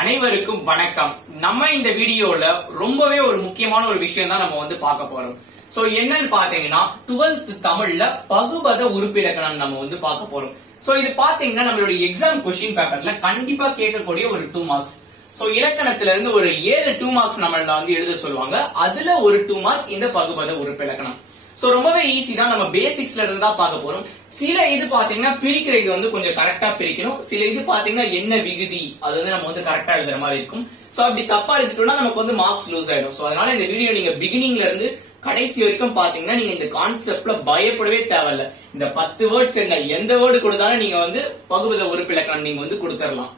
அனைவருக்கும் வணக்கம். நம்ம இந்த வீடியோல ரொம்பவே ஒரு முக்கியமான ஒரு விஷயம் தான் நம்ம பார்க்க போறோம். சோ என்னன்னு பாத்தீங்கன்னா 12th தமிழ்ல பகுபத உறுப்பிலக்கணம் நம்ம பார்க்க போறோம். சோ இது பாத்தீங்கன்னா நம்மளுடைய எக்ஸாம் கொஸ்டின் பேப்பர்ல கண்டிப்பா கேட்கக்கூடிய ஒரு 2 மார்க்ஸ். சோ இலக்கணத்துல இருந்து ஒரு 7 2 மார்க்ஸ் நம்மள எழுத சொல்லுவாங்க. அதுல ஒரு 2 மார்க் இந்த பகுபத உறுப்பிலக்கணம். சோ ரொம்பவே ஈஸி தான். நம்ம பேசிக்ஸ்ல இருந்து தான் பார்க்க போறோம். சில இது பாத்தீங்கன்னா பிரிக்கிற இது கொஞ்சம் கரெக்டா பிரிக்கணும். சில இது பாத்தீங்கன்னா என்ன விகுதி அது நம்ம கரெக்டா எழுதுற மாதிரி இருக்கும். சோ அப்படி தப்பா எழுதிட்டோம்னா நமக்கு மார்க்ஸ் லூஸ் ஆயிடும். சோ அதனால இந்த வீடியோ நீங்க பிகினிங்ல இருந்து கடைசி வரைக்கும் பாத்தீங்கன்னா நீங்க இந்த கான்செப்ட்ல பயப்படவே தேவையில்ல. இந்த 10 வேர்ட்ஸ் என்ன எந்த வேர்டு கொடுத்தாலும் நீங்க பகுபத உறுப்பிலக்கணம் நீங்க கொடுத்துடலாம்.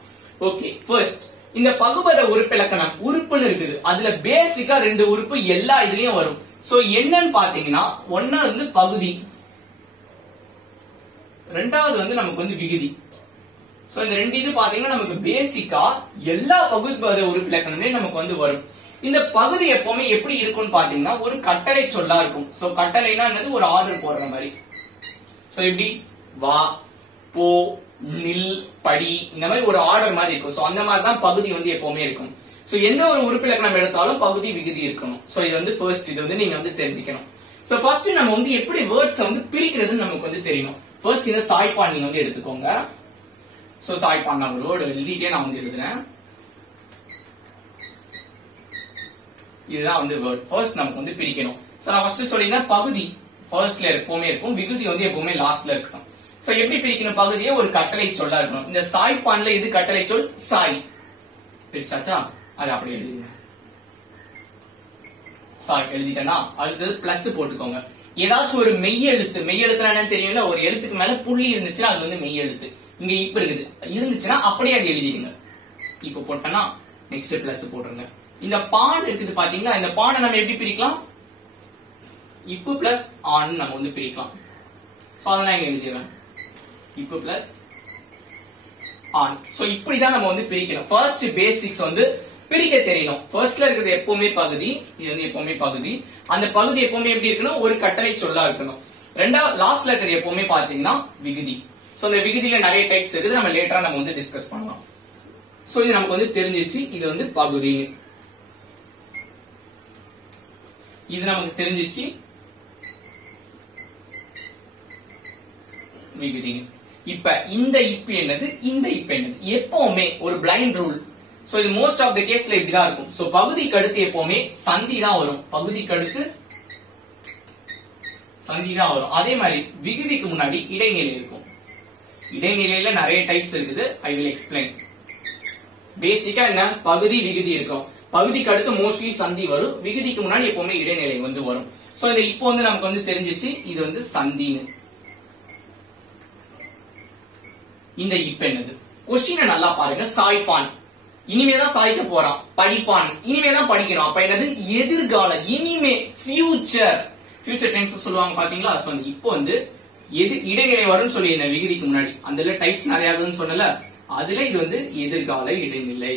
ஓகே, ஃபர்ஸ்ட் இந்த பகுபத உறுப்பிலக்கணம் உறுப்புன்னு இருக்குது. அதுல பேசிக்கா 2 உறுப்பு எல்லா இதுலயும் வரும். சோ என்னன்னு பாத்தீங்கன்னா ஒன்னா பகுதி, ரெண்டாவது நமக்கு விகுதி. சோ இந்த 2 இது பாத்தீங்கன்னா நமக்கு பேசிக்கா எல்லா பகுபத உறுப்பிலக்கணமே நமக்கு வரும். இந்த பகுதி எப்பவுமே எப்படி இருக்கும்னு பாத்தீங்கன்னா ஒரு கட்டளை சொல்லா இருக்கும். சோ கட்டளைனா என்னது, ஒரு ஆர்டர் போடுற மாதிரி. சோ எப்படி வா, போ, நில், படி, இந்த மாதிரி ஒரு ஆர்டர் மாதிரி இருக்கும். சோ அந்த மாதிரி தான் பகுதி எப்பவுமே இருக்கும். சோ எந்த ஒரு உறுப்பிலக்கணம் எடுத்தாலும் பகுதி விகுதி இருக்கணும். சோ இது ஃபர்ஸ்ட் இது நீங்க தெரிஞ்சுக்கணும். சோ ஃபர்ஸ்ட் நம்ம எப்படி வேர்ட்ஸ் பிரிக்கிறதுன்னு நமக்கு தெரியணும். ஃபர்ஸ்ட் இந்த சாய்ப்பான் நீங்க எடுத்துக்கோங்க. சோ சாய்ப்பான் நான் ஒரு வேர்டு எழுதிட்டே நான் எழுதுறேன். இதுதான் வேர்ட். ஃபர்ஸ்ட் நமக்கு பிரிக்கணும். சோ நான் ஃபர்ஸ்ட் சொல்லினா பகுதி ஃபர்ஸ்ட்ல எப்பவுமே இருக்கும், விகுதி எப்பவுமே லாஸ்ட்ல இருக்கணும். சோ எப்படி பிரிக்கணும், பகுதியே ஒரு கட்டளை சொல்லா இருக்கணும். இந்த சாய்ப்பான்ல இது கட்டளை சொல் சாய். பிரிச்சாச்சா, அது அப்படி எழுதிங்க. சாய் எழுதிட்டேன்னா அடுத்தது பிளஸ் போட்டுக்கோங்க. ஏதாச்சும் ஒரு மெய் எழுத்து, மெய் எழுத்துனா என்னன்னு தெரியும்ல, ஒரு எழுத்துக்கு மேல புள்ளி இருந்துச்சுன்னா அது மெய் எழுத்து. இங்க இப்ப இருக்குது இருந்துச்சுன்னா அப்படியே அது எழுதிடுங்க. இப்ப போட்டோம்னா நெக்ஸ்ட் பிளஸ் போட்டுருங்க. இந்த பான் இருக்குது பாத்தீங்களா, இந்த பானை நம்ம எப்படி பிரிக்கலாம், இப்பு பிளஸ் ஆன் நம்ம பிரிக்கலாம். சோ அதை நான் இங்க எழுதிடுறேன், இப்பு பிளஸ் ஆன். சோ இப்படிதான் நம்ம பிரிக்கணும். ஃபர்ஸ்ட் பேசிக்ஸ் பிரிக்க தெரியணும். ஃபர்ஸ்ட்ல இருக்கிறது எப்பவுமே பகுதி, இது எப்பவுமே பகுதி. அந்த பகுதி எப்பவுமே எப்படி இருக்கணும், ஒரு கட்டளை சொல்லா இருக்கணும். ரெண்டாவது லாஸ்ட்ல இருக்கிறது எப்பவுமே பாத்தீங்கன்னா விகுதி. சோ இந்த விகுதியில நிறைய டைப்ஸ் இருக்குது, நம்ம லேட்டரா நம்ம டிஸ்கஸ் பண்ணலாம். சோ இது நமக்கு தெரிஞ்சிருச்சு, இது பகுதி. இது நமக்கு தெரிஞ்சிருச்சு, விகுதி. இப்ப இந்த இப்பு என்னது, இந்த இப்பு என்னது, எப்பவுமே ஒரு பிளைண்ட் ரூல். சோ இது மோஸ்ட் ஆஃப் த கேஸ்ல இப்படிதான் இருக்கும். சோ பகுதிக்கு அடுத்து எப்பவுமே சந்தி தான் வரும். பகுதிக்கு அடுத்து சந்தி தான் வரும். அதே மாதிரி விகுதிக்கு முன்னாடி இடைநிலை இருக்கும். இடைநிலையில நிறைய டைப்ஸ் இருக்குது, ஐ வில் எக்ஸ்பிளைன். பேசிக்கா என்ன, பகுதி விகுதி இருக்கும். பகுதிக்கு அடுத்து மோஸ்ட்லி சந்தி வரும், விகுதிக்கு முன்னாடி எப்பவுமே இடைநிலை வரும். சோ இந்த இப்போ நமக்கு தெரிஞ்சிச்சு, இது சந்தின்னு. இந்த இப்ப என்னது, கொஸ்டினை நல்லா பாருங்க. சாய்ப்பான் இனிமேதான் சாய்க்க போறான், படிப்பான் இனிமேதான் படிக்கணும். அப்ப என்னது, எதிர்கால, இனிமே, ஃபியூச்சர், ஃபியூச்சர் டென்ஸ் சொல்லுவாங்க பாத்தீங்களா. சோ இப்போ எது இடைநிலை வரும்னு சொல்லி என்ன, விகுதிக்கு முன்னாடி அந்த டைப்ஸ் நிறைய இருக்குன்னு சொன்னல, அதுல இது எதிர்கால இடைநிலை.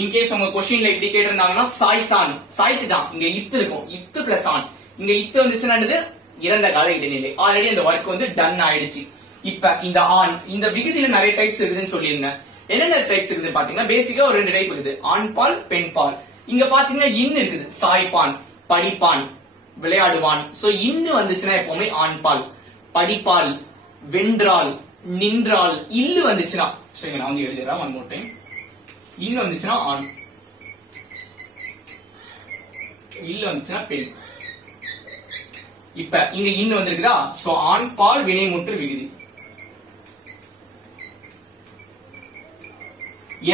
இன்கேஸ் உங்க கொஸ்டின்ல எப்படி கேட்டிருந்தாங்கன்னா சாய்தான், சாய்த்து தான், இங்க இத்து இருக்கும், இத்து பிளஸ் ஆன். இங்க இத்து வந்துச்சுன்னா இறந்த கால இடைநிலை. ஆல்ரெடி அந்த ஒர்க் டன் ஆயிடுச்சு. இப்ப இந்த ஆண், இந்த விகுதியில நிறைய டைப்ஸ் இருக்குதுன்னு சொல்லியிருந்தேன். என்னென்ன டைப்ஸ் இருக்குது பாத்தீங்கன்னா பேசிக்கா ஒரு 2 டைப் இருக்குது, ஆண் பால், பெண் பால். இங்க பாத்தீங்கன்னா இன்னு இருக்குது, சாய்ப்பான், படிப்பான், விளையாடுவான். சோ இன்னு வந்துச்சுன்னா எப்பவுமே ஆண் பால். படிப்பால், வென்றால், நின்றால், இல்லு வந்துச்சுன்னா, சரி நான் எழுதுறேன் ஒன் மோர் டைம். இல்லு வந்துச்சுன்னா ஆண், இல்லு வந்துச்சுன்னா பெண். இப்ப இங்க இன்னு வந்திருக்குதா, சோ ஆண் பால் வினைமுற்று விகுதி.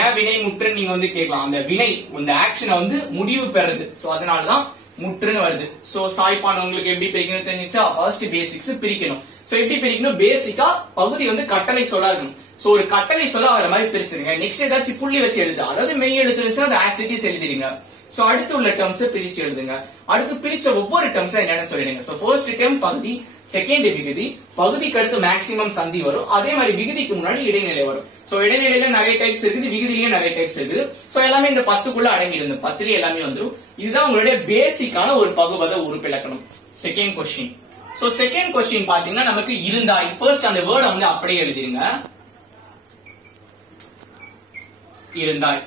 ஏன் வினைமுற்று நீங்க கேட்கலாம், அந்த வினை இந்த ஆக்ஷனை முடிவு பெறுறது. சோ அதனாலதான் முற்றுன்னு வருது. சோ சாய்ப்பான் உங்களுக்கு எப்படி பிரிக்கணும் தெரிஞ்சுச்சா. ஃபர்ஸ்ட் பேசிக்ஸ் பிரிக்கணும். சோ எப்படி பிரிக்கணும், பேசிக்கா பகுதி கட்டளை சொல்லா இருக்கணும். சோ ஒரு கட்டளை சொல்ல வர மாதிரி பிரிச்சிருங்க. நெக்ஸ்ட் ஏதாச்சும் புள்ளி வச்சு எழுது, அதாவது மெய் எழுத்து இருந்துச்சுன்னா அது ஆஸ் இட் இஸ் எழுதிடுங்க. சோ அடுத்து உள்ள டேர்ம்ஸ் பிரிச்சு எழுதுங்க. அடுத்து பிரிச்ச ஒவ்வொரு டேர்ம்ஸ் என்னன்னு சொல்லிடுங்க. சோ ஃபர்ஸ்ட் டேர்ம் பகுதி, செகண்ட் விகுதி, பகுதிக்கு அடுத்து மேக்ஸிமம் சந்தி வரும். அதே மாதிரி விகுதிக்கு முன்னாடி இடைநிலை வரும். சோ இடைநிலையில நிறைய டைப்ஸ் இருக்குது, விகுதியிலயும் நிறைய டைப்ஸ் இருக்குது. சோ எல்லாமே இந்த 10க்குள்ள அடங்கிடுது, 10ல எல்லாமே வந்துரும். இதுதான் உங்களுடைய பேசிக்கான ஒரு பகுபத உறுப்பிலக்கணம். Second question, so second question பாத்தீங்கன்னா நமக்கு இருந்தாய். ஃபர்ஸ்ட் அந்த வேர்டை வந்து அப்படியே எழுதிருங்க. இருந்தாய்.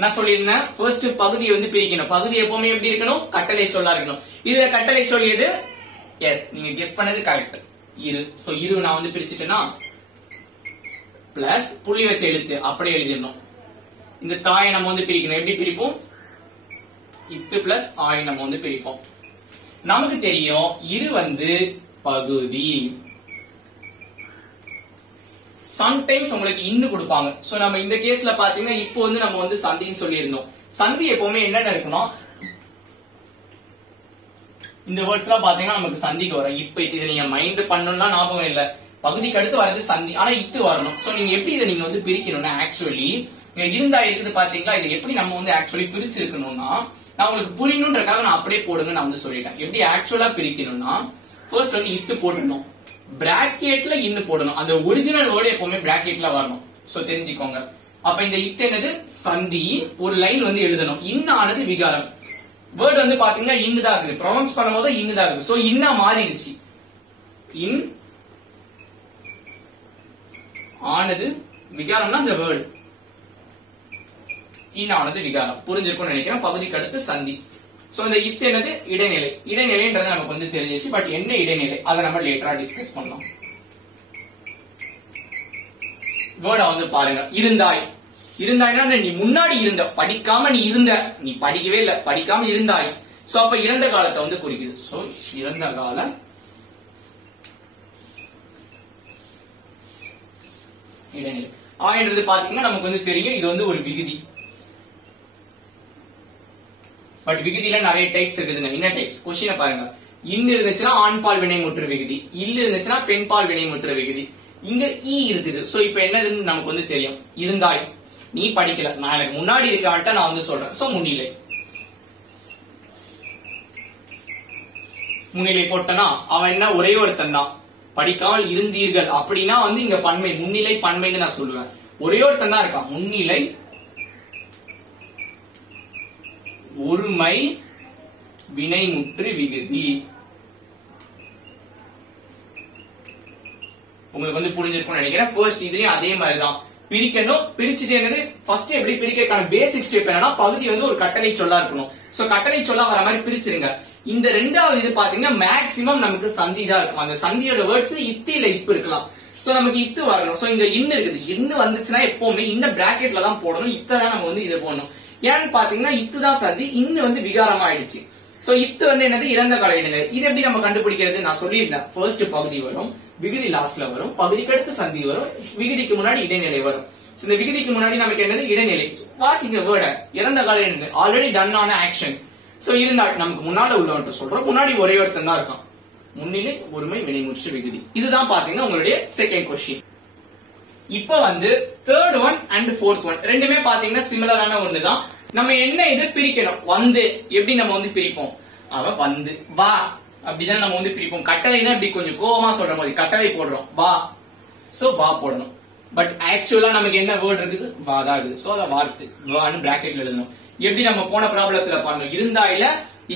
நான் சொல்லியிருந்தேன் ஃபர்ஸ்ட் பகுதியை வந்து பிரிக்கணும். பகுதி எப்பவுமே எப்படி இருக்கணும்? கட்டளை சொல்லா இருக்கணும். இதுல கட்டளை சொல் எது? எஸ், நீங்க கெஸ் பண்ணது கரெக்ட். இரு. சோ இரு நான் வந்து பிரிச்சுட்டேன்னா பிளஸ் புள்ளி வச்ச எழுத்து அப்படியே எழுதிடணும். இந்த தாயை நம்ம வந்து பிரிக்கணும். எப்படி பிரிப்போம்? இத்து பிளஸ் ஆய் நம்ம வந்து பிரிப்போம். நமக்கு தெரியும் இரு வந்து பகுதி. சம்டைம்ஸ் உங்களுக்கு இன்னு கொடுப்பாங்க. சோ நம்ம இந்த கேஸ்ல பாத்தீங்கன்னா இப்போ வந்து நம்ம வந்து சந்தின்னு சொல்லியிருந்தோம். சந்தி எப்பவுமே என்னென்ன இருக்குன்னா இந்த வேர்ட்ஸ் எல்லாம் பாத்தீங்கன்னா நமக்கு சந்திக்கு வரும். இப்ப இதை நீங்க மைண்ட் பண்ணணும்னா ஞாபகம் இல்ல, பகுதிக்கு அடுத்து வரது சந்தி, ஆனா இத்து வரணும். சோ நீங்க எப்படி இதை நீங்க வந்து பிரிக்கணும்னா ஆக்சுவலி இருந்தா இருக்குது பாத்தீங்களா, இதை எப்படி நம்ம வந்து ஆக்சுவலி பிரிச்சிருக்கணும்னா நான் உங்களுக்கு புரியணும்ன்றக்காக நான் அப்படியே போடுங்க நான் வந்து சொல்லிட்டேன். எப்படி ஆக்சுவலா பிரிக்கணும்னா ஃபர்ஸ்ட் வந்து இத்து போடணும், பிராக்கெட்ல இன்னு போடணும். அந்த ஒரிஜினல் வேர்டு எப்பவுமே பிராக்கெட்ல வரணும். சோ தெரிஞ்சுக்கோங்க. அப்ப இந்த இத்து என்னது? சந்தி. ஒரு லைன் வந்து எழுதணும். இன்னானது விகாரம். வேர்டு வந்து பாத்தீங்கன்னா இன்னு தான் இருக்குது. ப்ரொனவுன்ஸ் பண்ணும்போது இன்னு தான் இருக்குது. சோ இன்னா மாறிடுச்சு. இன் ஆனது விகாரம்னா இந்த வேர்டு இன்னானது விகாரம். புரிஞ்சிருக்கும்னு நினைக்கிறேன். பகுதிக்கு அடுத்து சந்தி. சோ இந்த இத்து என்னது? இடைநிலை. இடைநிலைன்றது நமக்கு வந்து தெரிஞ்சிச்சு. பட் என்ன இடைநிலை அதை நம்ம லேட்டரா டிஸ்கஸ் பண்ணலாம். வேர்டா வந்து பாருங்க. இருந்தாய். இருந்தாய்னா நீ முன்னாடி இருந்த, படிக்காம நீ இருந்த, நீ படிக்கவே இல்ல, படிக்காம இருந்தாய். சோ அப்ப இறந்த காலத்தை வந்து குறிக்குது. சோ இறந்த கால இடைநிலை. ஆயின்றது பாத்தீங்கன்னா நமக்கு வந்து தெரியும் இது வந்து ஒரு விகுதி. பட் விகுதியில நிறைய டைப்ஸ் இருக்குதுங்க. என்ன டைப்ஸ்? கொஸ்டினை பாருங்க. இன்னு இருந்துச்சுன்னா ஆண்பால் வினைமுற்று விகுதி, இல்ல இருந்துச்சுன்னா பெண்பால் வினைமுற்று விகுதி. இங்க ஈ இருக்குது. சோ இப்ப என்னதுன்னு நமக்கு வந்து தெரியும். இருந்தாய், நீ படிக்கல, நான் எனக்கு முன்னாடி இருக்கான்ட்ட நான் வந்து சொல்றேன். சோ முன்னிலை. முன்னிலை போட்டனா அவன் என்ன ஒரே ஒருத்தன் தான், படிக்காமல் இருந்தீர்கள் அப்படின்னா வந்து இங்க பன்மை, முன்னிலை பன்மைன்னு நான் சொல்லுவேன். ஒரே ஒருத்தன் தான் இருக்கான். முன்னிலை ஒருமை வினைமுற்று விகுதி. உங்களுக்கு வந்து புரிஞ்சிருக்கும்னு நினைக்கிறேன். ஃபர்ஸ்ட் இதுலயும் அதே மாதிரிதான் பிரிக்கணும். பிரிச்சுட்டு என்னது ஃபர்ஸ்ட் எப்படி பிரிக்கிறதுக்கான பேசிக் ஸ்டெப் என்னன்னா பகுதி வந்து ஒரு கட்டளை சொல்லா இருக்கணும். சோ கட்டளை சொல்லா வர மாதிரி பிரிச்சிருங்க. இந்த ரெண்டாவது இது பாத்தீங்கன்னா மேக்ஸிமம் நமக்கு சந்தி தான் இருக்கும். அந்த சந்தியோட வேர்ட்ஸ் இத்து இல்ல இப்பு இருக்கலாம். சோ நமக்கு இத்து வரணும். சோ இங்க இன்னு இருக்குது. இன்னு வந்துச்சுன்னா எப்பவுமே இன்ன பிராக்கெட்ல தான் போடணும். இத்தான் நம்ம வந்து இது போடணும். ஏன்னு பாத்தீங்கன்னா இத்து தான் சந்தி, இன்னு வந்து விகாரமா ஆயிடுச்சு. சோ இத்து வந்து என்னது? இறந்த கால இடைநிலை. இது எப்படி நம்ம கண்டுபிடிக்கிறது? நான் சொல்லியிருந்தேன். ஃபர்ஸ்ட் பகுதி வரும், விகுதி லாஸ்ட்ல வரும், பகுதிக்கு அடுத்து சந்தி வரும், விகுதிக்கு முன்னாடி இடைநிலை வரும். இந்த விகுதிக்கு முன்னாடி நமக்கு என்னது? இடைநிலை. வாசிங்க வேர்ட. இறந்த கால இடைநிலை ஆல்ரெடி டன் ஆன ஆக்ஷன். சோ இருந்தால் நமக்கு முன்னாடி உள்ளவன்ட்டு சொல்றோம். முன்னாடி ஒரே ஒருத்தன் தான் இருக்கான். முன்னிலை ஒருமை வினைமுற்று விகுதி. இதுதான் பாத்தீங்கன்னா உங்களுடைய செகண்ட் கொஸ்டின். இப்ப வந்து third one and fourth one ரெண்டுமே பாத்தீங்கன்னா சிமிலரான ஒண்ணுதான். நம்ம என்ன இது பிரிக்கணும்? வந்து எப்படி நம்ம வந்து பிரிப்போம்? அவன் வந்து வா அப்படிதான் நம்ம வந்து பிரிப்போம். கட்டளைனா இப்படி கொஞ்சம் கோவமா சொல்ற மாதிரி கட்டளை போடுறோம் வா. சோ வா போடணும். பட் ஆக்சுவலா நமக்கு என்ன வேர்ட் இருக்குது? வா தான் இருக்குது. சோ அத வார்த்தை வான்னு பிராக்கெட்ல எழுதணும். எப்படி நம்ம போன ப்ராப்ளத்துல பண்ணணும்? இருந்தாயில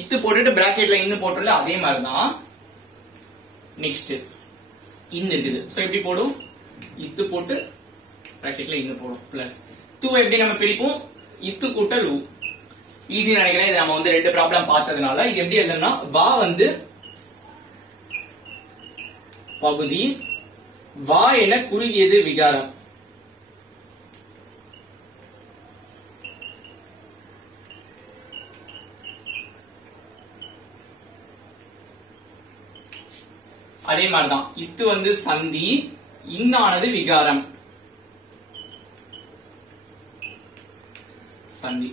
இத்து போட்டுட்டு பிராக்கெட்ல இன்னு போட்டுல அதே மாதிரிதான். நெக்ஸ்ட் இன்னு இருக்குது. சோ எப்படி போடும்? இத்து போட்டு பிராக்கெட்ல இன்னு போடும். பிளஸ் தூ எப்படி நம்ம பிரிப்போம்? இத்து கூட்டல் ஊ. ஈஸி நினைக்கிறேன். இது நம்ம வந்து ரெண்டு ப்ராப்ளம் பார்த்ததுனால இது எப்படி எழுதணும்னா வா வந்து பகுதி, வா என குறுகியது விகாரம். அதே மாதிரிதான் இத்து வந்து சந்தி, இன்னானது விகாரம். சந்தி.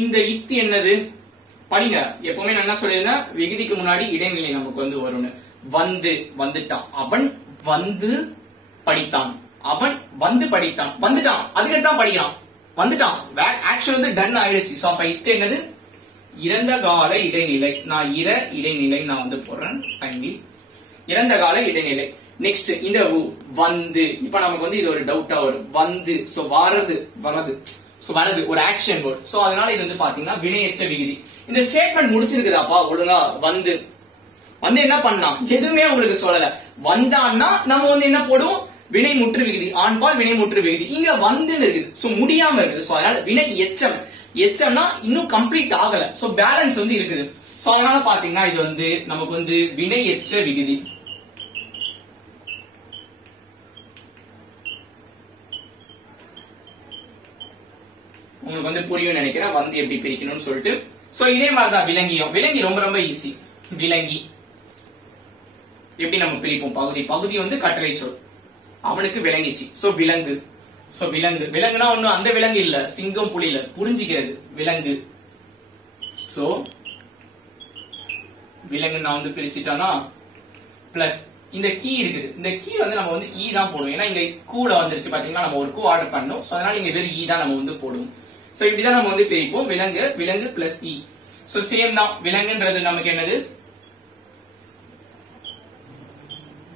இந்த இத்து என்னது? படிங்க. எப்பவுமே நான் என்ன சொல்லிருந்தேன்? விகுதிக்கு முன்னாடி இடைநிலை நமக்கு வந்து வரும்னு. வந்து வந்துட்டான், அவன் வந்து படித்தான், அவன் வந்து படித்தான், வந்துட்டான், அதுக்கத்தான் படிக்கிறான், வந்துட்டான். ஆக்ஷன் வந்து டன் ஆயிடுச்சு. சோ அப்ப இத்து என்னது? இறந்த கால இடைநிலை. நான் இடைநிலை நான் வந்து போடுறேன். இறந்த கால இடைநிலை. நெக்ஸ்ட் இந்த வந்து. இப்ப நமக்கு வந்து இது ஒரு டவுட்டா வரும். வந்து சோ வரது, வரது, சோ வரது ஒரு ஆக்ஷன் வேர்ட். சோ அதனால இது வந்து பாத்தீங்கன்னா வினையெச்ச விகுதி. இந்த ஸ்டேட்மெண்ட் முடிச்சிருக்குதாப்பா ஒழுங்கா வந்து என்ன பண்ணலாம், எதுவுமே உங்களுக்கு சொல்லல. வந்தான்னா நம்ம வந்து என்ன போடுவோம், வினை முற்று விகுதி, ஆண்பால் வினை முற்று விகுதி. இங்க வந்துன்னு இருக்குது, சோ முடியாம இருக்குது. சோ அதனால வினை எச்சம், எச்சம்னா இன்னும் கம்ப்ளீட் ஆகல, சோ பேலன்ஸ் வந்து இருக்குது. சோ அதனால பாத்தீங்கன்னா இது வந்து நமக்கு வந்து வினை எச்ச விகுதி. உங்களுக்கு வந்து புரியும் நினைக்கிறேன் வந்து எப்படி பிரிக்கணும்னு சொல்லிட்டு. சோ இதே மாதிரிதான் விலங்கியும். விலங்கி ரொம்ப ரொம்ப ஈஸி. விலங்கி எப்படி நம்ம பிரிப்போம், பகுதி பகுதி வந்து கட்டளை சொல், அவனுக்கு விளங்கிச்சு. சோ விலங்கு. சோ விலங்கு, விலங்குனா ஒண்ணு அந்த விலங்கு இல்ல, சிங்கம் புலியில புரிஞ்சுக்கிறது விலங்கு. சோ விலங்கு நான் வந்து பிரிச்சுட்டோம்னா பிளஸ் இந்த கீ இருக்குது, இந்த கீ வந்து நம்ம வந்து ஈ தான் போடுவோம். ஏன்னா இங்க கூல வந்துருச்சு பாத்தீங்கன்னா, நம்ம ஒரு கூ ஆர்டர் பண்ணோம். சோ அதனால இங்க வெறும் ஈ தான் நம்ம வந்து போடுவோம். சோ இப்படிதான் நம்ம வந்து பிரிப்போம். விலங்கு, விலங்கு பிளஸ் ஈ. சோ சேம் தான். விலங்குன்றது நமக்கு என்னது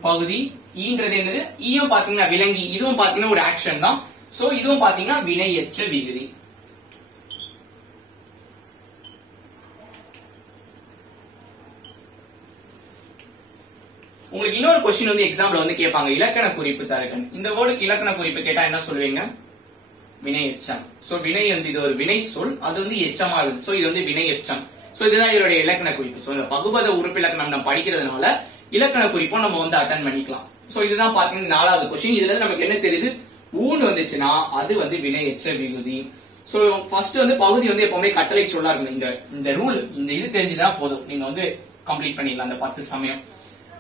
பகுதி, ஈன்றது என்னது ஈயும் பாத்தீங்கன்னா விலங்கி, இதுவும் பாத்தீங்கன்னா ஒரு ஆக்ஷன் தான். சோ இதுவும் பாத்தீங்கன்னா வினை எச்ச விகுதி. உங்களுக்கு இன்னொரு கொஸ்டின் வந்து எக்ஸாம்ல வந்து கேட்பாங்க, இலக்கண குறிப்பு தருகன். இந்த வேர்டுக்கு இலக்கண குறிப்பு கேட்டா என்ன சொல்லுவீங்க, வினை எச்சம். சோ வினை வந்து இது ஒரு வினை சொல், அது வந்து எச்சமா இருக்கு. சோ இது வந்து வினை எச்சம். சோ இதுதான் இதோட இலக்கண குறிப்பு. சோ இந்த பகுபத உறுப்பு இலக்கணம் நம்ம படிக்கிறதுனால இலக்கண குறிப்பும் நம்ம வந்து அட்டன் பண்ணிக்கலாம். சோ இதுதான் பாத்தீங்கன்னா 4வது கொஸ்டின். இதுல நமக்கு என்ன தெரியுது, ஊன் வந்துச்சுன்னா அது வந்து வினை எச்ச விகுதி. சோ ஃபர்ஸ்ட் வந்து பகுதி வந்து எப்பவுமே கட்டளை சொல்லா இருக்கணும். இந்த ரூல், இந்த இது தெரிஞ்சுதான் போதும், நீங்க வந்து கம்ப்ளீட் பண்ணிடலாம் அந்த 10 சமயம்.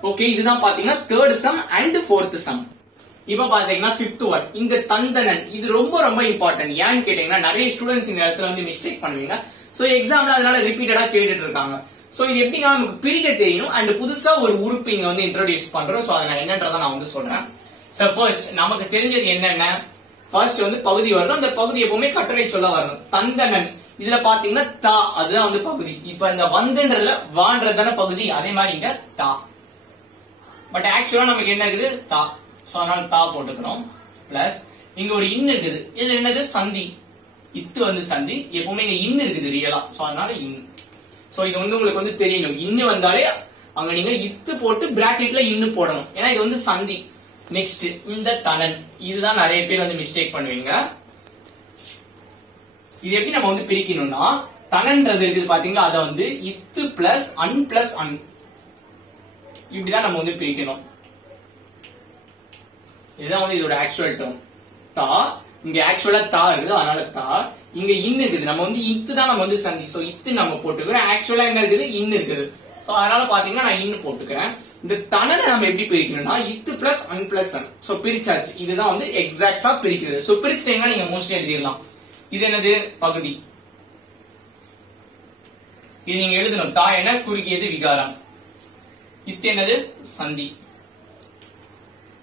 ஓகே, இதுதான் பாத்தீங்கன்னா 3rd some and 4th some. இப்ப பாத்தீங்கன்னா 5th ஒன், இந்த தந்தனன். இது ரொம்ப ரொம்ப இம்பார்ட்டன்ட். ஏன்னு கேட்டீங்கன்னா நிறைய ஸ்டூடெண்ட்ஸ் இந்த இடத்துல வந்து மிஸ்டேக் பண்ணுவீங்க. சோ எக்ஸாம்ல அதனால ரிப்பீட்டடா கேட்டுட்டு இருக்காங்க. சோ இது எப்படின்னா நமக்கு பிரிக்க தெரியணும். அண்ட் புதுசா ஒரு உறுப்பு இங்க வந்து இன்ட்ரோடியூஸ் பண்றோம். சோ அதை நான் என்னன்றதை நான் வந்து சொல்றேன். சோ ஃபர்ஸ்ட் நமக்கு தெரிஞ்சது என்னென்ன, ஃபர்ஸ்ட் வந்து பகுதி வரணும். அந்த பகுதி எப்பவுமே கட்டளை சொல்ல வரணும். தந்தனன் இதுல பாத்தீங்கன்னா தா, அதுதான் வந்து பகுதி. இப்ப இந்த வந்துன்றதுல வான்றதான பகுதி, அதே மாதிரி இங்க தா. பட் ஆக்சுவலா நமக்கு என்ன இருக்குது, தா. சோ அதனால தா போட்டுக்கணும். பிளஸ் இங்க ஒரு இன் இருக்குது, இது என்னது சந்தி. இத்து வந்து சந்தி, எப்பவுமே இங்க இன் இருக்குது ரியலா. சோ அதனால இன். சோ இது வந்து உங்களுக்கு வந்து தெரியணும், இன்னு வந்தாலே அங்க நீங்க இத்து போட்டு பிராக்கெட்ல இன்னு போடணும், ஏன்னா இது வந்து சந்தி. நெக்ஸ்ட் இந்த தனன், இதுதான் நிறைய பேர் வந்து மிஸ்டேக் பண்ணுவீங்க. இது எப்படி நம்ம வந்து பிரிக்கணும்னா, தனன்றது இருக்குது பாத்தீங்களா, அதை வந்து இத்து பிளஸ் அன், இப்படிதான் நம்ம வந்து பிரிக்கணும். இதுதான் வந்து இதோட ஆக்சுவல் டேர்ம். தா, இங்க ஆக்சுவலா தா இருக்குது, அதனால தா. இங்க இன் இருக்குது, நம்ம வந்து இத்து தான் நம்ம வந்து சந்தி. சோ இத்து நம்ம போட்டுக்கிறோம். ஆக்சுவலா என்ன இருக்குது, இன் இருக்குது. சோ அதனால பாத்தீங்கன்னா நான் இன்னு போட்டுக்கிறேன். இந்த தனனை நம்ம எப்படி பிரிக்கணும்னா, இத்து பிளஸ் அன். சோ பிரிச்சாச்சு. இதுதான் வந்து எக்ஸாக்டா பிரிக்கிறது. சோ பிரிச்சிட்டீங்கன்னா நீங்க மோஸ்ட்லி எழுதிடலாம். இது என்னது பகுதி, இது நீங்க எழுதணும். தா என குறுகியது விகாரம், இத்து என்னது சந்தி.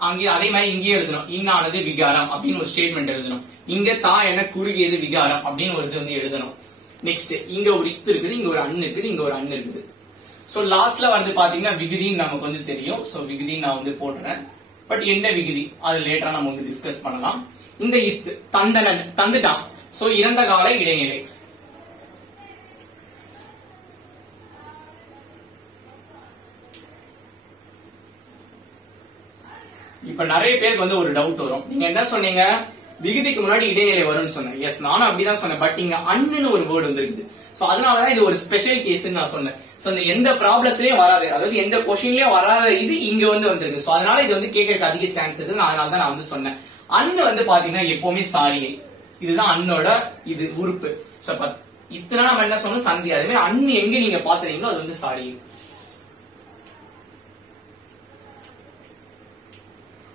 அங்கே அதே மாதிரி இங்கே எழுதணும், இன்னானது விகாரம் அப்படின்னு ஒரு ஸ்டேட்மெண்ட் எழுதணும். இங்க தா என குறுகியது விகாரம் அப்படின்னு ஒரு இது வந்து எழுதணும். நெக்ஸ்ட் இங்க ஒரு இத்து இருக்குது, இங்க ஒரு அன் இருக்குது, இங்க ஒரு அன் இருக்குது. சோ லாஸ்ட்ல வந்து பாத்தீங்கன்னா விகுதின்னு நமக்கு வந்து தெரியும். சோ விகுதின்னு நான் வந்து போடுறேன். பட் என்ன விகுதி அது லேட்டரா நம்ம வந்து டிஸ்கஸ் பண்ணலாம். இந்த இத்து தந்தனன், தந்துட்டான். சோ இறந்த கால இடைநிலை. இப்ப நிறைய பேருக்கு வந்து ஒரு டவுட் வரும், நீங்க என்ன சொன்னீங்க, விகுதிக்கு முன்னாடி இடைநிலை வரும்னு சொன்னேன். எஸ், நானும் அப்படிதான் சொன்னேன். பட் இங்க அன்னு ஒரு வேர்டு வந்துருக்குது. சோ அதனாலதான் இது ஒரு ஸ்பெஷல் கேஸ் நான் சொன்னேன். சோ இந்த எந்த ப்ராப்ளத்திலயும் வராது, அதாவது எந்த கொஸ்டின்லயும் வராத இது இங்க வந்து வந்திருக்கு. சோ அதனால இது வந்து கேட்கறதுக்கு அதிக சான்ஸ் இருக்கு. அதனாலதான் நான் வந்து சொன்னேன். அன்னு வந்து பாத்தீங்கன்னா எப்பவுமே சாரியை, இதுதான் அன்னோட இது உறுப்பு. சோ இத்தனை நம்ம என்ன சொன்னோம், சந்தி. அதே மாதிரி அன்னு எங்க நீங்க பாத்துறீங்களோ அது வந்து சாரியை.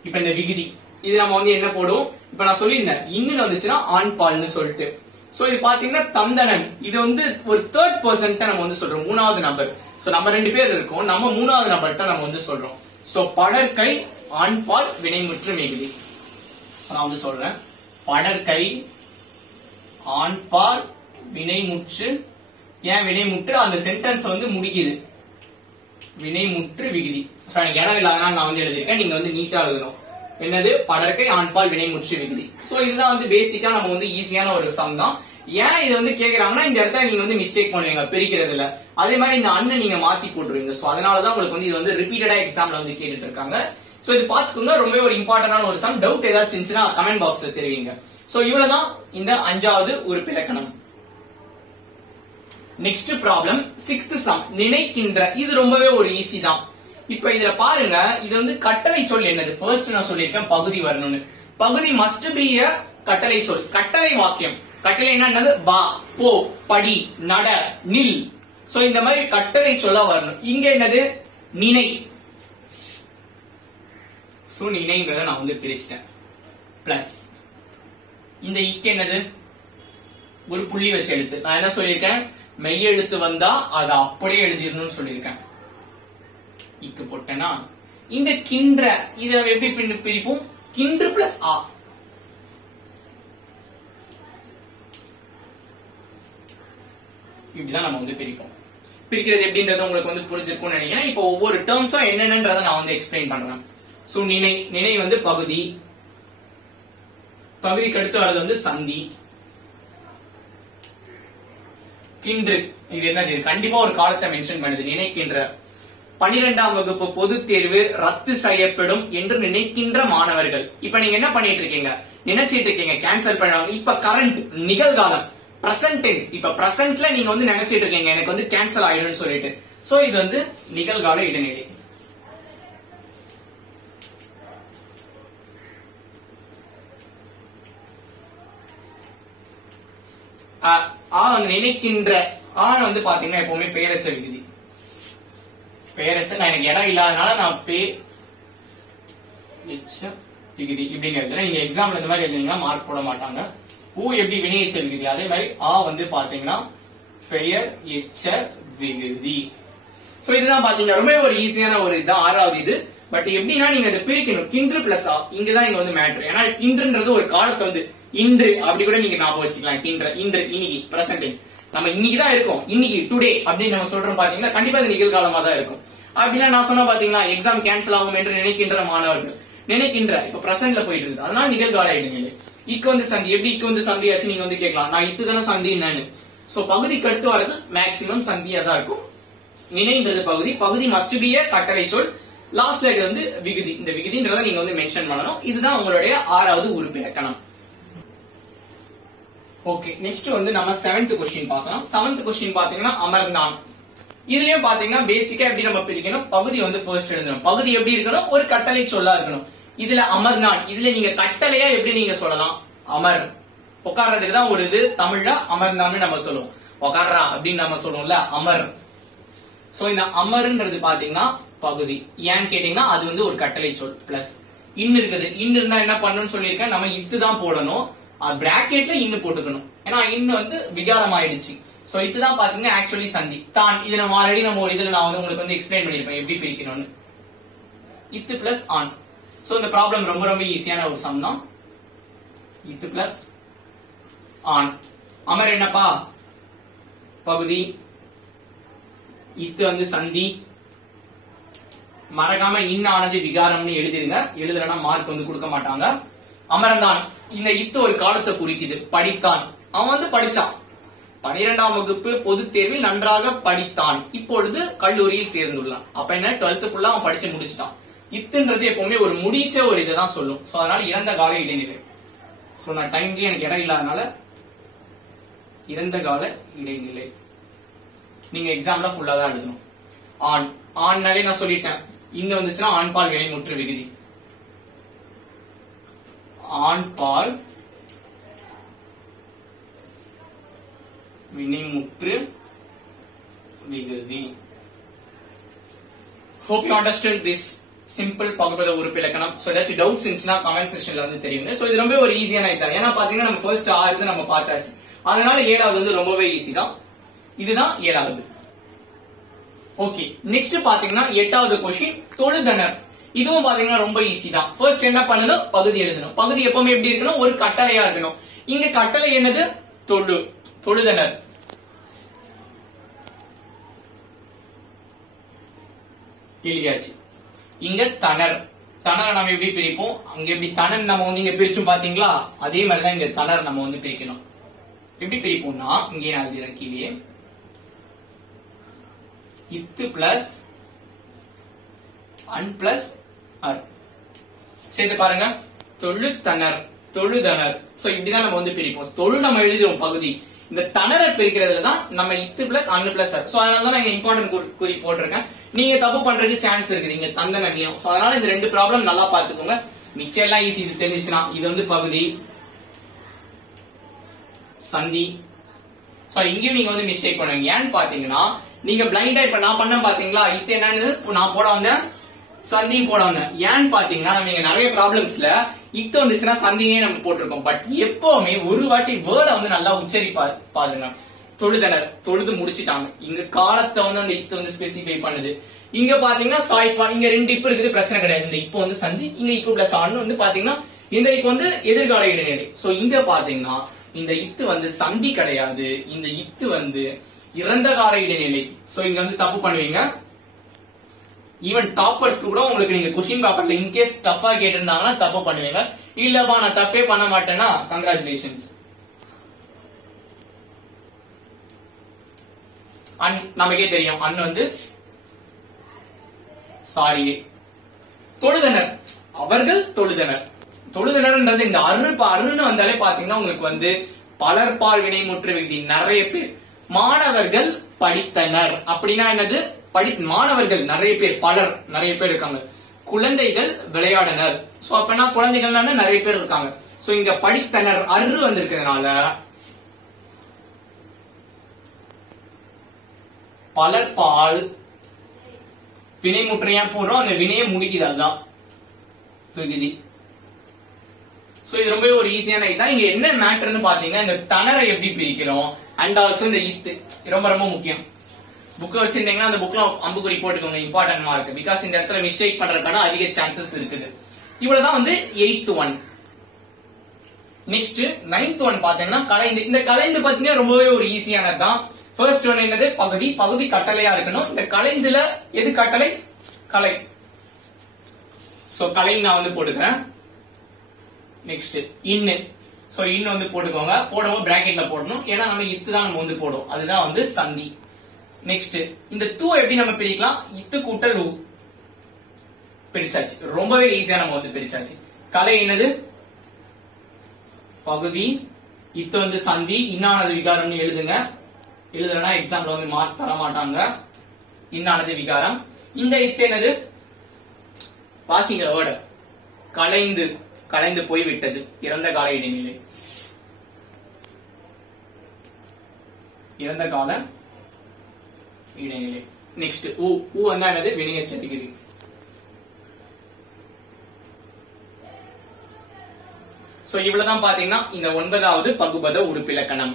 இப்ப இந்த விகுதி இது நம்ம வந்து என்ன போடுவோம், இப்ப நான் சொல்லியிருந்தேன் இன்னும் வந்துச்சுன்னா ஆண் பால்னு சொல்லிட்டு. சோ இது பாத்தீங்கன்னா தந்தனன், இது வந்து ஒரு 3rd பர்சன் நம்ம வந்து சொல்றோம், 3வது நபர். சோ நம்ம 2 பேர் இருக்கோம், நம்ம 3வது நபர்கிட்ட நம்ம வந்து சொல்றோம். சோ படற்கை ஆண் பால் வினைமுற்று மிகுதி. நான் வந்து சொல்றேன், படற்கை ஆண் பால் வினைமுற்று. ஏன் வினைமுற்று, அந்த சென்டென்ஸ் வந்து முடிக்குது, வினைமுற்று விகுதி. இடம் இல்லாதனால நான் வந்து எழுதிருக்கேன், நீங்க வந்து நீட்டா எழுதணும். என்னது, படற்கை ஆண்பால் வினைமுற்று விகுதி. சோ இதுதான் வந்து பேசிக்கா நம்ம வந்து ஈஸியான ஒரு சம் தான். ஏன் இதை வந்து கேக்குறாங்கன்னா இந்த இடத்துல நீங்க வந்து மிஸ்டேக் பண்ணுவீங்க பிரிக்கிறதுல, அதே மாதிரி இந்த அண்ணன் நீங்க மாத்தி போட்டுருவீங்க. சோ அதனாலதான் உங்களுக்கு வந்து இது வந்து ரிப்பீட்டடா எக்ஸாம்ல வந்து கேட்டுட்டு இருக்காங்க. சோ இது பாத்துக்கோங்க, ரொம்ப ஒரு இம்பார்ட்டன்டான ஒரு சம். டவுட் ஏதாச்சும் இருந்துச்சுன்னா கமெண்ட் பாக்ஸ்ல தெரிவிங்க. சோ இவ்வளவுதான் இந்த 5வது உறுப்பிலக்கணம். நெக்ஸ்ட் ப்ராப்ளம் 6th சம், நினைக்கின்ற. இது ரொம்பவே ஒரு ஈஸி தான். இப்ப இதுல பாருங்க, இது வந்து கட்டளை சொல் என்னது? ஃபர்ஸ்ட் நான் சொல்லியிருக்கேன் பகுதி வரணும்னு. பகுதி மஸ்ட் பி a கட்டளை சொல், கட்டளை வாக்கியம். கட்டளை என்னது? வா, போ, படி, நட, நில். சோ இந்த மாதிரி கட்டளை சொல்ல வரணும். இங்க என்னது? நினை. சோ நினைங்கிறத நான் வந்து பிரிச்சிட்டேன். பிளஸ் இந்த இக்கு என்னது? ஒரு புள்ளி வச்சு எழுத்து. நான் என்ன சொல்லியிருக்கேன்? மெய் எழுத்து வந்தா அதை அப்படியே எழுதிடணும்னு சொல்லியிருக்கேன். இக்கு போட்டேன்னா இந்த கின்ற இதை எப்படி பிரிப்போம்? கின்று பிளஸ் ஆ. இப்படிதான் நம்ம வந்து பிரிப்போம். பிரிக்கிறது எப்படின்றது உங்களுக்கு வந்து புரிஞ்சிருக்கும்னு நினைக்கிறேன். இப்போ ஒவ்வொரு டேர்ம்ஸும் என்னென்னன்றதை நான் வந்து எக்ஸ்பிளைன் பண்றேன். சோ நினை, நினை வந்து பகுதி. பகுதிக்கு அடுத்து வர்றது வந்து சந்தி. கின்று இது என்னது? கண்டிப்பா ஒரு காலத்தை மென்ஷன் பண்ணுது. நினைக்கின்ற 12ஆம் வகுப்பு பொதுத் தேர்வு ரத்து செய்யப்படும் என்று நினைக்கின்ற மாணவர்கள். இப்ப நீங்க என்ன பண்ணிட்டு இருக்கீங்க? நினைச்சிட்டு இருக்கீங்க கேன்சல் பண்ணுவாங்க. இப்ப கரண்ட் நிகழ்காலம் பிரசன்ட் டென்ஸ். இப்ப பிரசன்ட்ல நீங்க வந்து நினைச்சிட்டு இருக்கீங்க எனக்கு வந்து கேன்சல் ஆயிடும்னு சொல்லிட்டு. சோ இது வந்து நிகழ்கால இடைநிலை. நினைக்கின்ற ஆண் வந்து பாத்தீங்கன்னா எப்பவுமே பெயரச்ச விகுதி. பெயரச்ச நான் எனக்கு இடம் இல்லாதனால நான் விகுதி இப்படின்னு எழுதுறேன். நீங்க எக்ஸாம்ல இந்த மாதிரி எழுதினீங்கன்னா மார்க் போட மாட்டாங்க. ஊ எப்படி வினையச்ச விகுதி, அதே மாதிரி ஆ வந்து பாத்தீங்கன்னா பெயர் எச்ச விகுதி. சோ இதுதான் பாத்தீங்கன்னா ரொம்ப ஒரு ஈஸியான ஒரு இதுதான் 6வது இது. பட் எப்படின்னா நீங்க அதை பிரிக்கணும். கின்று பிளஸ் ஆ, இங்கதான் இங்க வந்து மேட்ரு. ஏன்னா கின்றுன்றது ஒரு காலத்தை வந்து இன்று அப்படி கூட நீங்க ஞாபகம் வச்சுக்கலாம். கின்ற இன்று இன்னைக்கு பிரசன்ட் டென்ஸ். நம்ம இன்னைக்கு தான் இருக்கோம், இன்னைக்கு டுடே அப்படின்னு நம்ம சொல்றோம் பாத்தீங்கன்னா கண்டிப்பா அது நிகழ்காலமா தான் இருக்கும். அப்படின்னா நான் சொன்ன பாத்தீங்கன்னா எக்ஸாம் கேன்சல் ஆகும் என்று நினைக்கின்ற மாணவர்கள். நினைக்கின்ற இப்ப பிரசன்ட்ல போயிட்டு இருக்கு, அதனால நிகழ்கால இடைநிலை. இக்கு வந்து சந்தி. எப்படி இக்கு வந்து சந்தி ஆச்சு நீங்க வந்து கேட்கலாம். நான் இத்து தானே சந்தி என்னன்னு. சோ பகுதிக்கு அடுத்து வர்றது மேக்சிமம் சந்தியா தான் இருக்கும். நினைன்றது பகுதி. பகுதி மஸ்ட் பி a கட்டளை சொல். லாஸ்ட்ல இது வந்து விகுதி. இந்த விகுதின்றத நீங்க வந்து மென்ஷன் பண்ணணும். இதுதான் உங்களுடைய 6வது உறுப்பிலக்கணம். ஓகே, நெக்ஸ்ட் வந்து நம்ம 7th கொஸ்டின் பார்க்கலாம். 7th கொஸ்டின் பாத்தீங்கன்னா அமர்ந்தான். இதுலயும் பாத்தீங்கன்னா பேசிக்கா எப்படி நம்ம பிரிக்கணும்? பகுதி வந்து ஃபர்ஸ்ட் எழுதணும். பகுதி எப்படி இருக்கணும்? ஒரு கட்டளை சொல்லா இருக்கணும். இதுல அமர்ந்தான், இதுல நீங்க கட்டளையா எப்படி நீங்க சொல்லலாம்? அமர். உட்கார்றதுக்கு தான் ஒரு இது தமிழ்ல அமர்ந்தான்னு நம்ம சொல்லுவோம். உட்கார்றா அப்படின்னு நம்ம சொல்லுவோம்ல, அமர். சோ இந்த அமர்ன்றது பாத்தீங்கன்னா பகுதி. ஏன்னு கேட்டீங்கன்னா அது வந்து ஒரு கட்டளை சொல். பிளஸ் இன்னு இருக்குது. இன்னு இருந்தா என்ன பண்ணணும்னு சொல்லியிருக்கேன், நம்ம இதுதான் போடணும். பிராக்கெட்ல இன்னு போட்டுக்கணும். ஏன்னா இன்னு வந்து விகாரம் ஆயிடுச்சு. சோ இதுதான் பாத்தீங்கன்னா ஆக்சுவலி சந்தி. தான் இது நம்ம ஆல்ரெடி நம்ம ஒரு இதுல நான் வந்து உங்களுக்கு வந்து எக்ஸ்பிளைன் பண்ணிருப்பேன் எப்படி பிரிக்கணும்னு. இத்து பிளஸ் ஆன். சோ இந்த ப்ராப்ளம் ரொம்ப ரொம்ப ஈஸியான ஒரு சம் தான். இத்து பிளஸ் ஆன். அமர் என்னப்பா? பகுதி. இத்து வந்து சந்தி. மறக்காம இன் ஆனது விகாரம்னு எழுதிருங்க. எழுதுறனா மார்க் வந்து கொடுக்க மாட்டாங்க. அமர்ந்தான், இந்த இத்து ஒரு காலத்தை குறிக்குது. படித்தான், அவன் வந்து படிச்சான். 12ஆம் வகுப்பு பொதுத் தேர்வில் நன்றாக படித்தான். இப்பொழுது கல்லூரியில் சேர்ந்துள்ளான். அப்ப என்ன 12th ஃபுல்லா அவன் படிச்சு முடிச்சிட்டான். இத்துன்றது எப்பவுமே ஒரு முடிச்ச ஒரு இதுதான் சொல்லும். சோ அதனால இறந்த கால இடைநிலை. சோ நான் டைம்லயே எனக்கு இடம் இல்லாதனால இறந்த கால இடைநிலை. நீங்க எக்ஸாம்ல ஃபுல்லா தான் எழுதணும். ஆண். ஆண்னாலே நான் சொல்லிட்டேன். இன்னும் வந்துச்சுன்னா ஆண்பால் வினைமுற்று விகுதி. ஆண்பால் வினைமுற்று விகுதி. Hope you understood this simple பகுபத உறுப்பிலக்கணம். சோ ஏதாச்சும் டவுட்ஸ் இருந்துச்சுன்னா கமெண்ட் செக்ஷன்ல வந்து தெரியுங்க. சோ இது ரொம்ப ஒரு ஈஸியான இதுதான். ஏன்னா பாத்தீங்கன்னா நம்ம ஃபர்ஸ்ட் 6 நம்ம பார்த்தாச்சு. அதனால 7வது வந்து ரொம்பவே ஈஸி தான். இதுதான் 7வது. ஓகே, நெக்ஸ்ட் பாத்தீங்கன்னா 8வது கொஸ்டின் தொழுதனர். இதுவும் பாத்தீங்கன்னா ரொம்ப ஈஸி தான். ஃபர்ஸ்ட் என்ன பண்ணணும்? பகுதி எழுதணும். பகுதி எப்பவுமே எப்படி இருக்கணும்? ஒரு கட்டளையா இருக்கணும். இங்க கட்டளை என்னது? தொழு. தொழுதனர். எழுதியாச்சு. இங்க தனர். தனர் நம்ம எப்படி பிரிப்போம்? அங்க எப்படி தனன் நம்ம வந்து இங்க பிரிச்சும் பாத்தீங்களா? அதே மாதிரிதான் இங்க தனர் நம்ம வந்து பிரிக்கணும். எப்படி பிரிப்போம்னா இங்கே நான் எழுதுறேன் கீழே இத்து பிளஸ் அன் பிளஸ் அர் சேர்த்து பாருங்க தொழுதனர் தொழுதனர். சோ இப்படிதான் நம்ம வந்து பிரிப்போம். தொழு நம்ம எழுதுவோம் பகுதி, இந்த தணரை பிரிக்கிறதுல தான் நம்ம இத்து பிளஸ் அன் பிளஸ் அர். சோ அதனால தான் நான் இம்பார்ட்டன்ட் குறி போட்டிருக்கேன். நீங்க தப்பு பண்றதுக்கு சான்ஸ் இருக்குது இங்க தந்தனையும். சோ அதனால இந்த ரெண்டு ப்ராப்ளம் நல்லா பாத்துக்கோங்க. மிச்சம் எல்லாம் ஈஸி. இது தெரிஞ்சுச்சுன்னா இது வந்து பகுதி சந்தி. சாரி இங்கேயும் நீங்க வந்து மிஸ்டேக் பண்ணுவீங்க. ஏன்னு பாத்தீங்கன்னா நீங்க பிளைண்டா இப்ப நான் பண்ண பாத்தீங்களா இது என்னன்னு நான் போட வந்தேன் சந்தியும் போட வந்தேன். ஏன்னு பாத்தீங்கன்னா நீங்க நிறைய ப்ராப்ளம்ஸ்ல இத்து வந்துச்சுன்னா சந்தியே நம்ம போட்டிருக்கோம். பட் எப்பவுமே ஒரு வாட்டி வேர்டை வந்து நல்லா உச்சரி பாருங்க. தொழுதனர் தொழுது முடிச்சுட்டாங்க. இங்க காலத்தை வந்து அந்த இத்து வந்து ஸ்பெசிஃபை பண்ணுது. இங்க பாத்தீங்கன்னா சாய்ப்பான். இங்க ரெண்டு இப்பு இருக்குது, பிரச்சனை கிடையாது. இந்த இப்போ வந்து சந்தி, இங்க இப்போ பிளஸ் ஆன் வந்து பாத்தீங்கன்னா இந்த இப்போ வந்து எதிர்கால இடைநிலை. சோ இங்க பாத்தீங்கன்னா இந்த இத்து வந்து சந்தி கிடையாது, இந்த இத்து வந்து இறந்த கால இடைநிலை. சோ இங்க வந்து தப்பு பண்ணுவீங்க. ஈவன் டாப்பர்ஸ்க்கு கூட உங்களுக்கு நீங்க கொஸ்டின் பேப்பர்ல இன்கேஸ் டஃபா கேட்டிருந்தாங்கன்னா தப்பு பண்ணுவீங்க. இல்லப்பா நான் தப்பே பண்ண மாட்டேன்னா கங்க்ராச்சுலேஷன்ஸ். அன் நமக்கே தெரியும். அன் வந்து சாரி தொழுதனர், அவர்கள் தொழுதனர். தொழுதனர்ன்றது இந்த அருன்னு வந்தாலே பாத்தீங்கன்னா உங்களுக்கு வந்து பலர்பால் வினைமுற்று விகுதி. நிறைய பேர் மாணவர்கள் படித்தனர் அப்படின்னா என்னது மாணவர்கள் நிறைய பேர், பலர் நிறைய பேர் இருக்காங்க. குழந்தைகள் விளையாடினர். சோ அப்பனா குழந்தைகள் நிறைய பேர் இருக்காங்க. சோ இங்க படித்தனர் அரு வந்திருக்கிறதுனால பலர்பால் வினைமுற்றையா போடுறோம். அந்த வினையை முடிக்குது, அதுதான் விகுதி. சோ இது ரொம்பவே ஒரு ஈஸியான இதுதான். இங்க என்ன மேட்டர்னு பாத்தீங்கன்னா இந்த தணரை எப்படி பிரிக்கிறோம் அண்ட் ஆல்சோ இந்த இத்து ரொம்ப ரொம்ப முக்கியம். புக் வச்சிருந்தீங்கன்னா அந்த புக்ல அம்புக்குறி போட்டுக்கோங்க, இம்பார்ட்டன்ட் மார்க். பிகாஸ் இந்த இடத்துல மிஸ்டேக் பண்றதுக்கான அதிக சான்சஸ் இருக்குது. இவ்வளவுதான் வந்து 8th one. Next 9th one பாத்தீங்கன்னா கலைந்து. இந்த கலைந்து பாத்தீங்கன்னா ரொம்பவே ஒரு ஈஸியானது தான். ஃபர்ஸ்ட் ஒன் என்னது பகுதி. பகுதி கட்டளையா இருக்கணும். இந்த கலைந்துல எது கட்டளை? கலை. சோ கலை நான் வந்து போட்டுக்கிறேன். நெக்ஸ்ட் இன்னு. சோ இன்னு வந்து போட்டுக்கோங்க. போடும்போது பிராக்கெட்ல போடணும். ஏன்னா நம்ம இத்து தான் நம்ம வந்து போடுவோம். அதுதான் வந்து சந்தி. நெக்ஸ்ட் இந்த தூ எப்படி நம்ம பிரிக்கலாம்? இத்து கூட்டல் ஊ பிரிச்சாச்சு. ரொம்பவே ஈஸியா நம்ம வந்து பிரிச்சாச்சு. கலை என்னது? பகுதி. இத்து வந்து சந்தி. இன்னானது விகாரம்னு எழுதுங்க. எழுதுனா எக்ஸாம்ல வந்து மார்க் தர மாட்டாங்க. இன்னானது விகாரம். இந்த இத்து என்னது? வாசிங்க வேர்டு. கலைந்து. கலைந்து போய் விட்டது. இறந்த கால இடைநிலை. இறந்த கால இடைநிலை. நெக்ஸ்ட் ஊ. ஊ வந்து என்னது? வினையெச்ச விகுதி. சோ இவ்வளவுதான் பாத்தீங்கன்னா இந்த 9வது பகுபத உறுப்பிலக்கணம்.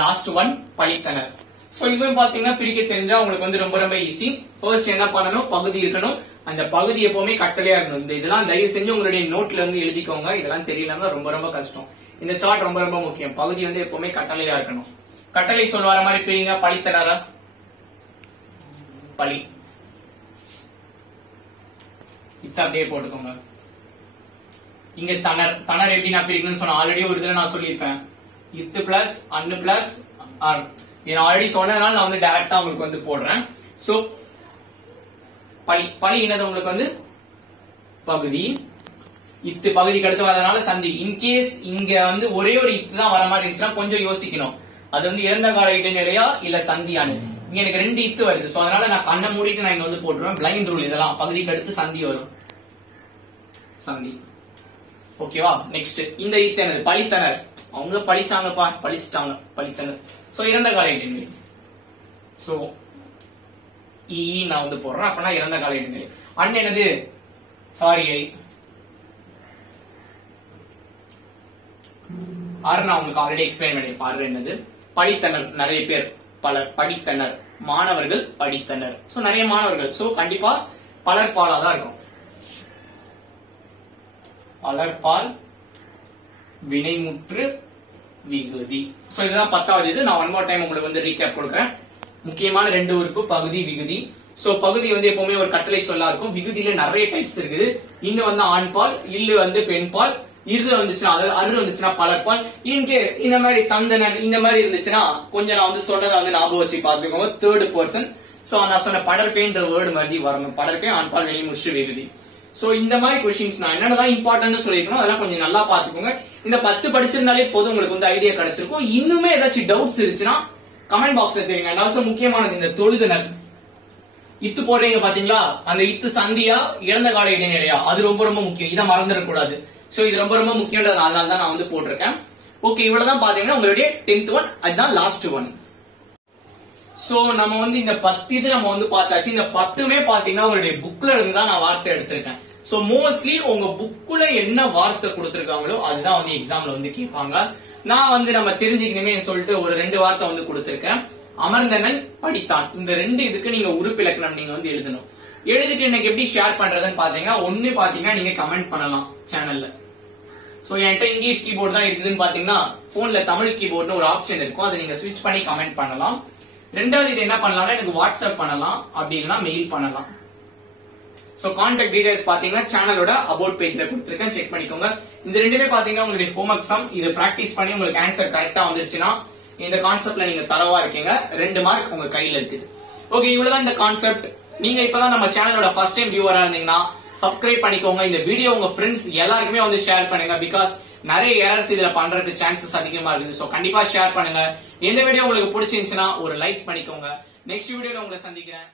லாஸ்ட் ஒன் பழித்தனர். சோ இதுவும் பாத்தீங்கன்னா பிரிக்க தெரிஞ்சா உங்களுக்கு வந்து ரொம்ப ரொம்ப ஈஸி. ஃபர்ஸ்ட் என்ன பண்ணணும்? பகுதி இருக்கணும். அந்த பகுதி எப்பவுமே கட்டளையா இருக்கணும். இந்த இதெல்லாம் தயவு செஞ்சு உங்களுடைய நோட்ல இருந்து எழுதிக்கோங்க. இதெல்லாம் தெரியலன்னா ரொம்ப ரொம்ப கஷ்டம். இந்த சார்ட் ரொம்ப ரொம்ப முக்கியம். பகுதி வந்து எப்பவுமே கட்டளையா இருக்கணும். கட்டளை சொல் வர மாதிரி பிரிங்க. பழித்தனரா? பழி. இத்த அப்படியே போட்டுக்கோங்க. இங்க தணர். தணர் எப்படி நான் பிரிக்கணும்னு சொன்ன ஆல்ரெடி ஒரு இதுல நான் சொல்லியிருப்பேன். இத்து பிளஸ் அன்னு பிளஸ் ஆர். ஆல்ரெடி சொன்னதுனால நான் வந்து டைரக்டா உங்களுக்கு வந்து போடுறேன். சோ பழி. பழி என்னது உங்களுக்கு வந்து பகுதி. இத்து பகுதிக்கு அடுத்து வரதுனால சந்தி. இன்கேஸ் இங்க வந்து ஒரே ஒரு இத்து தான் வர மாதிரி இருந்துச்சுன்னா கொஞ்சம் யோசிக்கணும். அது வந்து இறந்த கால இடைநிலையா இல்ல சந்தியானு. இங்க எனக்கு ரெண்டு இத்து வருது. சோ அதனால நான் கண்ணை மூடிட்டு நான் இங்க வந்து போட்டுருவேன். பிளைண்ட் ரூல் இதெல்லாம். பகுதிக்கு அடுத்து சந்தி வரும். சந்தி. ஓகேவா? நெக்ஸ்ட் இந்த இத்து என்னது? பழித்தனர். அவங்க பழிச்சாங்கப்பா, பழிச்சுட்டாங்க. பழித்தனர். சோ இறந்த கால இடைநிலை. சோ நான் வந்து போடுறேன். அப்பனா இறந்த கால இடைநிலை. அன் என்னது? சாரி ஆறு நான் உங்களுக்கு ஆல்ரெடி எக்ஸ்பிளைன் பண்ணிருப்பேன். ஆறு என்னது? படித்தனர். நிறைய பேர், பலர் படித்தனர். மாணவர்கள் படித்தனர். சோ நிறைய மாணவர்கள். சோ கண்டிப்பா பலர்பாலா தான் இருக்கும். பலர்பால் வினைமுற்று விகுதி. சோ இதுதான் 10வது இது. நான் ஒன் மோர் டைம் உங்களுக்கு வந்து ரீகேப் கொடுக்குறேன். முக்கியமான ரெண்டு உறுப்பு பகுதி, விகுதி. சோ பகுதி வந்து எப்பவுமே ஒரு கட்டளை சொல்லா இருக்கும். விகுதியில நிறைய டைப்ஸ் இருக்குது. இன்னும் வந்து ஆண் பால், இல்லு வந்து பெண் பால், இரு வந்துச்சுன்னா, அதாவது அரு வந்துச்சுன்னா பலர்பால். இன்கேஸ் இந்த மாதிரி தந்தனன் இந்த மாதிரி இருந்துச்சுன்னா கொஞ்சம் நான் வந்து சொன்னதை வந்து ஞாபகம் வச்சு பாத்துக்கோங்க. Third person. சோ நான் சொன்ன படற்கைன்ற வேர்டு மாதிரி வரணும். படற்கை ஆண்பால் வெளியே முடிச்சு விகுதி. சோ இந்த மாதிரி கொஸ்டின்ஸ் நான் என்னதான் இம்பார்ட்டன்ட் சொல்லிருக்கணும் அதெல்லாம் கொஞ்சம் நல்லா பாத்துக்கோங்க. இந்த 10 படிச்சிருந்தாலே போதும் உங்களுக்கு வந்து ஐடியா கிடைச்சிருக்கும். இன்னுமே ஏதாச்சும் டவுட்ஸ் இருந்துச்சுன்னா கமெண்ட் பாக்ஸ்ல தெரியுங்க. அண்ட் ஆல்சோ முக்கியமானது இந்த தொழுதுனர் இத்து போடுறீங்க பாத்தீங்களா, அந்த இத்து சந்தியா இறந்த கால இடைநிலையா, அது ரொம்ப ரொம்ப முக்கியம். இதை மறந்துடக்கூடாது. சோ இது ரொம்ப ரொம்ப முக்கியன்றதுனால தான் நான் வந்து போட்டிருக்கேன். ஓகே, இவ்வளவுதான் பாத்தீங்கன்னா உங்களுடைய 10th ஒன். அதுதான் லாஸ்ட் ஒன். சோ நம்ம வந்து இந்த 10 இது நம்ம வந்து பார்த்தாச்சு. இந்த 10மே பாத்தீங்கன்னா உங்களுடைய புக்ல இருந்து தான் நான் வார்த்தை எடுத்திருக்கேன். சோ மோஸ்ட்லி உங்க புக்குல என்ன வார்த்தை கொடுத்திருக்காங்களோ அதுதான் வந்து எக்ஸாம்ல வந்து கேட்பாங்க. நான் வந்து நம்ம தெரிஞ்சுக்கணுமே சொல்லிட்டு ஒரு 2 வார்த்தை வந்து கொடுத்திருக்கேன். அமர்ந்தனன், படித்தான். இந்த 2 இதுக்கு நீங்க உறுப்பிலக்கணம் நீங்க வந்து எழுதணும். எழுதிட்டு எனக்கு எப்படி ஷேர் பண்றதுன்னு பாத்தீங்கன்னா, ஒண்ணு பாத்தீங்கன்னா நீங்க கமெண்ட் பண்ணலாம் சேனல்ல. சோ என்கிட்ட இங்கிலீஷ் கீபோர்டு தான் இருக்குதுன்னு பாத்தீங்கன்னா போன்ல தமிழ் கீபோர்டுன்னு ஒரு ஆப்ஷன் இருக்கும். அதை நீங்க ஸ்விட்ச் பண்ணி கமெண்ட் பண்ணலாம். ரெண்டாவது இது என்ன பண்ணலாம்னா எனக்கு வாட்ஸ்அப் பண்ணலாம், அப்படி இல்லைன்னா மெயில் பண்ணலாம். சோ கான்டாக்ட் டீடைல்ஸ் பாத்தீங்கன்னா சேனலோட அபவுட் பேஜ்ல கொடுத்திருக்கேன், செக் பண்ணிக்கோங்க. இந்த 2மே பாத்தீங்கன்னா உங்களுடைய ஹோம்வொர்க் சம். இது பிராக்டிஸ் பண்ணி உங்களுக்கு ஆன்சர் கரெக்டா வந்துருச்சுன்னா இந்த கான்செப்ட்ல நீங்க தரவா இருக்கீங்க. 2 மார்க் உங்க கையில இருக்குது. ஓகே, இவ்வளவுதான் இந்த கான்செப்ட். நீங்க இப்பதான் நம்ம சேனலோட ஃபர்ஸ்ட் டைம் வியூவரா இருந்தீங்கன்னா சப்ஸ்கிரைப் பண்ணிக்கோங்க. இந்த வீடியோ உங்க ஃப்ரெண்ட்ஸ் எல்லாருக்குமே வந்து ஷேர் பண்ணுங்க. பிகாஸ் நிறைய எரர்ஸ் இதுல பண்றதுக்கு சான்சஸ் அதிகமா இருக்குது. சோ கண்டிப்பா ஷேர் பண்ணுங்க. இந்த வீடியோ உங்களுக்கு பிடிச்சிருந்துச்சுன்னா ஒரு லைக் பண்ணிக்கோங்க. நெக்ஸ்ட் வீடியோல உங்களை சந்திக்கிறேன்.